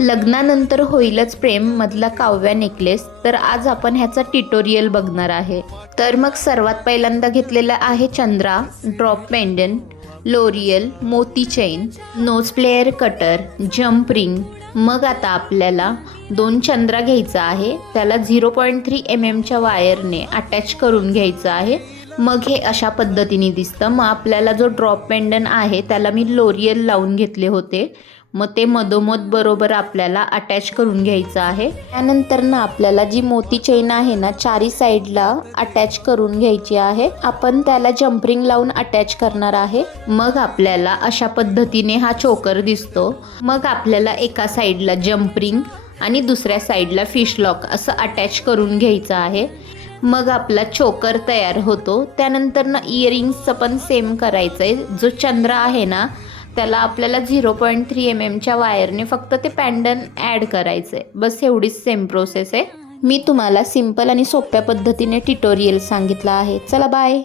लग्नानंतर होईलच प्रेम मधला काव्या नेकलेस, तर आज आपण ह्याचा ट्युटोरियल बघणार आहे। तर मग सर्वात पहिल्यांदा घेतलेला आहे चंद्रा, ड्रॉप पेंडन, लोरियल, मोती chain, nose plier cutter, jump ring. मग आता आपल्याला 2 चंद्रा घ्यायचा आहे, त्याला 0.3 mm च्या वायरने अटॅच करून घ्यायचं आहे। मग हे अशा पद्धतीने दिसतं। मग आपल्याला जो ड्रॉप पेंडन आहे त्याला मी लोरियल लावून घेतले होते, मग ते मधोमध बरोबर आपल्याला अटॅच करून घ्यायचं आहे। त्यानंतर ना आपल्याला जी मोती चेन आहे ना चारी साईडला अटॅच करून घ्यायची आहे। आपण त्याला जम्परिंग लावून अटॅच करणार आहे। मग आपल्याला अशा पद्धतीने हा चोकर दिसतो। मग आपल्याला एका साईडला जम्परिंग आणि दुसऱ्या साईडला फिश लॉक असं अटॅच करून घ्यायचं आहे। मग आपला चोकर तयार होतो। त्यानंतर ना इयरिंग्सचं पण सेम करायचं आहे। जो चंद्रा आहे ना त्याला आपल्याला 0.3 mm च्या वायरने फक्त ते पॅन्डन ॲड करायचं आहे, बस एवढीच सेम प्रोसेस आहे। मी तुम्हाला सिंपल आणि सोप्या पद्धतीने ट्युटोरियल सांगितलं आहे। चला बाय।